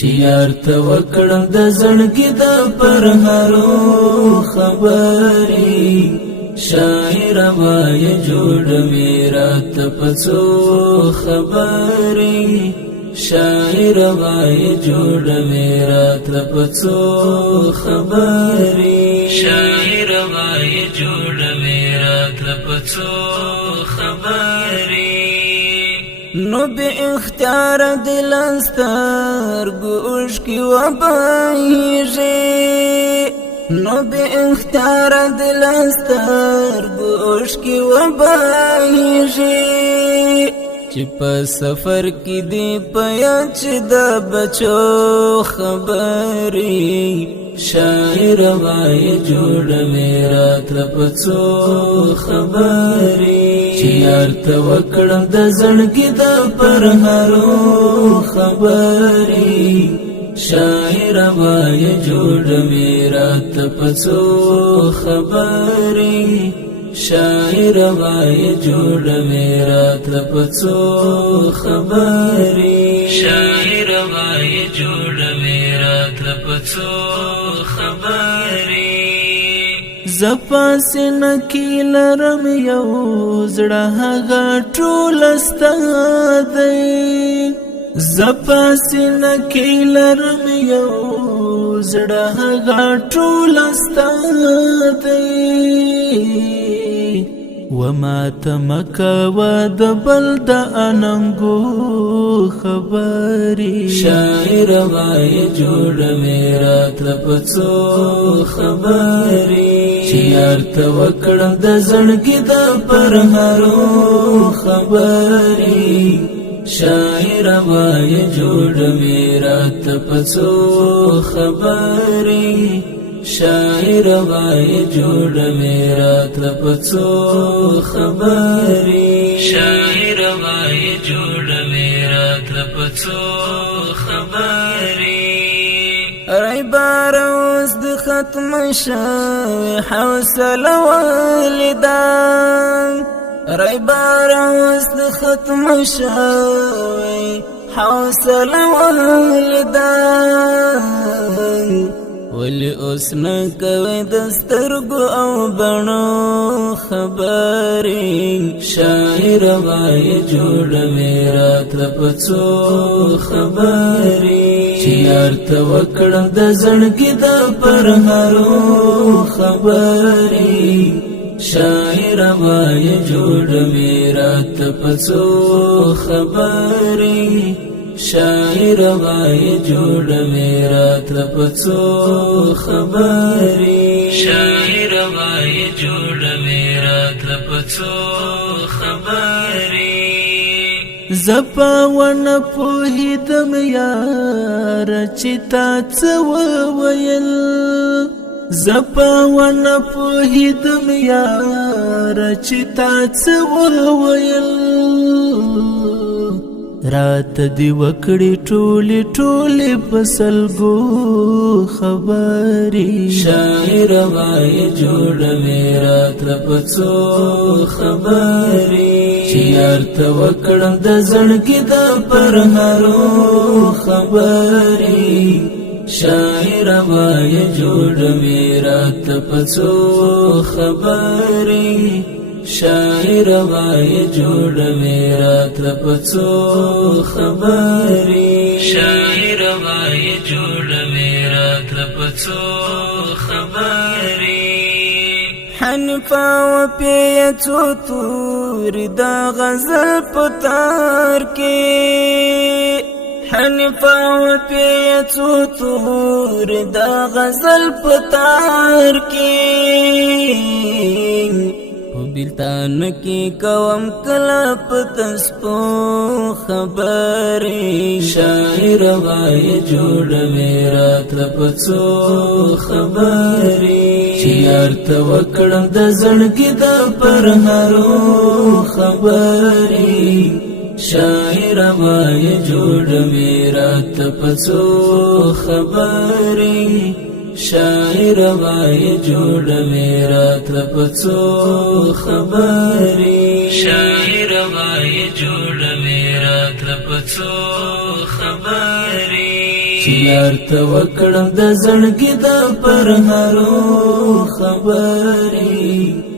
چې یار ته وکړم د زړګي د پرهارو خبرې شاعر وای جوړ میرا ته پڅو خبرې شاعر وای جوړ میرا ته پڅو خبرې شاعر وای جوړ میرا ته پڅو خبرې نو به اختیار دلستر گوش کی وبایږي نو به اختیار دلستر گوش کی وبایږي چې په سفر کې دی پیاچ د بچو خبرې شاعر وای جوړ میرا ترپڅو خبرې چې یار ته وکړم د زړګي د پرهارو خبرې شاعر وای جوړ میرا ترپڅو خبرې شاعر وای جوړ میرا ترپڅو خبرې شاعر وای جوړ میرا ترپڅو خبرې زپاسن کی لرم یو زړه هغه ټول ستادې زپاسن کی لرم یو زړه هغه ټول ستادې وما تمکا ود بل د اننګو خبرې شاعر وای جوړ میرا ترپڅو خبرې چې یار ته وکړم د زړګي د پرهارو خبرې شاعر وای جوړ میرا ترپڅو خبرې شاعر وای جوړ میرا ترپڅو خبرې شاعر وای جوړ میرا ترپڅو خبرې ای بار اوس د ختم شوی حوصله والدان ای بار اوس د ختم شوی حوصله والدان ولی اوس نه کوي د سترګو او بڼو خبرې شاعر وای جوړ میرا ترپڅو خبرې چې یار ته وکړم د زړګي د پرهارو خبرې شاعر وای جوړ میرا ترپڅو خبرې شاعر وای جوړ میرا ترپڅو خبرې شاعر وای جوړ میرا ترپڅو خبرې زپا ون پوهیدم یار چې تا څه وویل زپا ون پوهیدم یار چې تا څه وویل رات دی وکړی ټولی ټولی پسلګو خبرې شاعر وای جوړ میرا ترپڅو خبرې چې یار ته وکړم د زړګي د پرهارو خبرې شاعر وای جوړ میرا ترپڅو خبرې شاعر وای جوړ میرا ترپڅو خبرې شاعر وای جوړ میرا ترپڅو خبرې حنفا و پیچو تور دا غزل پتار کې حنفا و پیچو تور دا غزل پتار کې بلتان کی کوم کلا پتسپو خبرې شاعر وای جوړ میرا ترپڅو خبرې چې یار ته وکړم د زړګي د پرهارو خبرې شاعر وای جوړ میرا ترپڅو خبرې شاعر وای جوړ میرا ترپڅو خبرې شاعر وای جوړ میرا ترپڅو خبرې چې یار ته وکړم د زړګي د پرهارو خبرې